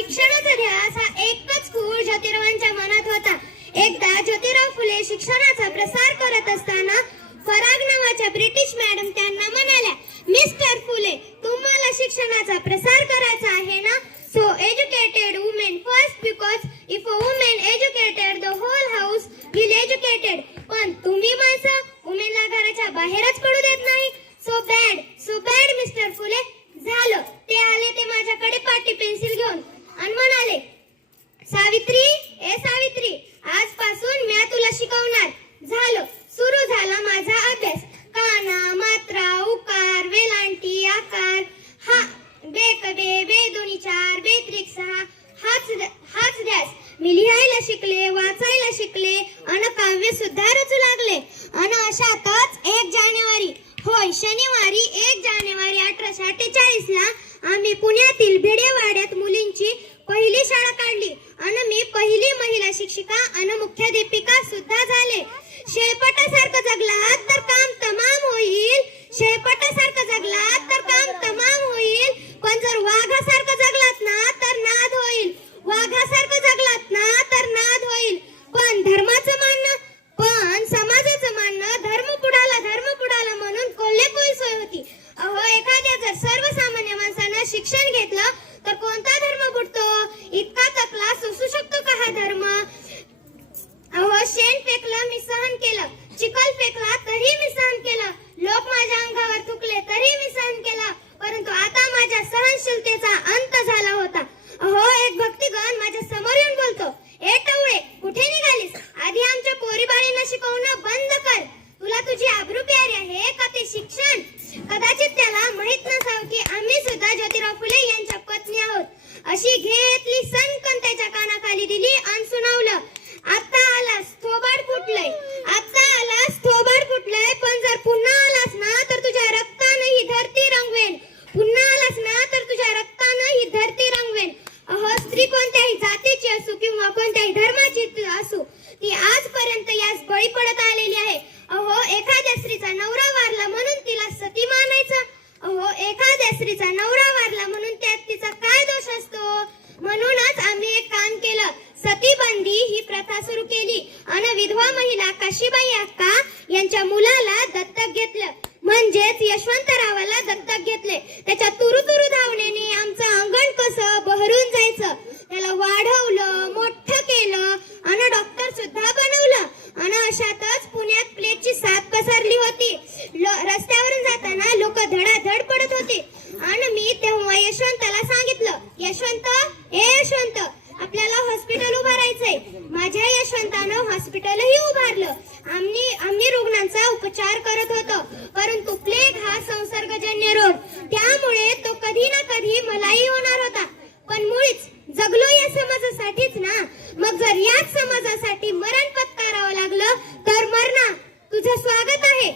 शिक्षणाचा ध्यास हा एकच खूळ ज्योतिरावांच्या मनात होता. एकदा ज्योतिराव फुले शिक्षणाचा प्रसार करत असताना फराग नावाच्या ब्रिटिश मॅडम त्यांना म्हणाल्या, मिस्टर फुले, तुम्हाला शिक्षणाचा प्रसार करायचा आहे ना? So educated women first, because if a woman educated, the whole house will educated. पण तुम्ही माणसं वुमेनला घराच्या बाहेरच पडू देत नाही. So bad मिस्टर फुले. झालं. ते आले ते माझ्याकडे पाटी पेन्सिल घेऊन आणि म्हणाले, सावित्री, ए सावित्री, आजपासून मी तुला शिकवणार. झालं. सुरू झाला माझा अभ्यास. काना, मात्रा, उकार, वेलांटी, आकार, हा बेकबे, बेदोनी चार, बेत्रिक सहा, हाच ध्यास. मी लिहायला शिकले, वाचायला शिकले, अन काव्य सुद्धा रचू लागले. अन अशातच 1 जानेवारी, होय शनिवारी 1 जानेवारी 1848 ला आम्ही पुण्यातील भिडेवाड्यात मुलींची पहिली शाळा काढली. अन मी पहिली महिला शिक्षिका अन मुख्याध्यापिका सुद्धा झाले. शेळपटासारखं जगलात तर काम तमाम होईल. शेळपटासारखं जगलात तर काम तमाम होईल. पण जर वाघासारखं जगलात ना तर नाद होईल. वाघासारखं जगलात ना तर नाद होईल. पण धर्माचं मानणं, पण समाजाचं मानणं, धर्म बुडाला म्हणून कोल्हेकोई सोय होती. अहो, एखाद्या जर सर्वसामान्य माणसानं शिक्षण घेतलं तर कोणता धर्म बुडतो? इतका तकला सोसू शकतो का हा धर्म? अहो, शेण फेकलं मी सहन केलं, चिखल फेकला तरी मी सहन केलं, लोक माझ्या अंगावर थुकले तरी मी सहन केलं, परंतु आता माझ्या सहनशीलतेचा अंत झाला होता. अहो, एक भक्तिगण माझ्या समोर येऊन बोलतो, ए टवळे, कुठे निघालीस? आधी आमच्या पोरीबाळींना शिकवणं बंद कर. तुला तुझी आबरू प्यारी आहे का ते शिक्षण? कदाचित त्याला माहित नसावं की आम्ही सुद्धा ज्योतिराव फुले यांच्या पत्नी आहोत. अशी घेतली सणकण त्याच्या कानाखाली दिली आणि सुनावलं, आता आलास थोबाड फुटलंय, आता आलास थोबाड फुटलंय, पण जर पुन्हा आलास ना तर तुझ्या रक्तानं ही धरती रंगवेन. पुन्हा आलास ना तर तुझ्या रक्तानं ही धरती रंगवेन. अहो, स्त्री कोणत्याही जातीची असो किंवा कोणत्याही धर्माची असो, ती आजपर्यंत यास बळी पडत आलेली आहे. अहो, एखाद्या स्त्रीचा नवरा वारला म्हणून तिला सती मानायचं? अहो, एखाद्या स्त्रीचा नवरा वारला म्हणून त्यात तिचा काय दोष असतो? म्हणूनच आम्ही एक काम केलं, सतीबंदी ही प्रथा सुरू केली आणि विधवा महिला काशीबाई अक्का यांच्या मुलाला दत्तक घेतलं. म्हणजेच यशवंतरावाला दत्तक घेतले. त्याच्या तुरुतुरु धावण्याने आमचं अंगण कसं बहरून जायचं. त्याला वाढवलं, मोठं केलं आणि डॉक्टर सुद्धा बनवलं. आणि अशातच पुण्यात प्लेगची साथ पसरली होती. रस्त्यावरून जाताना लोक धडाधड पडत होते. आणि मी तेव्हा यशवंताला सांगितलं, यशवंत, ए यशवंत, आपल्याला हॉस्पिटल उभारायचंय. माझ्या यशवंतानं हॉस्पिटलही उभारलं. आम्ही रुग्णांचा उपचार करत होतो, परंतु प्लेग हा संसर्गजन्य रोग, त्यामुळे तो कधी ना कधी मलाही होणार होता. पण मुळीच जगलो या समाजासाठीच ना. मग जर याच समाजासाठी मरण पत्करावं लागलं तर मरणा, तुझं स्वागत आहे.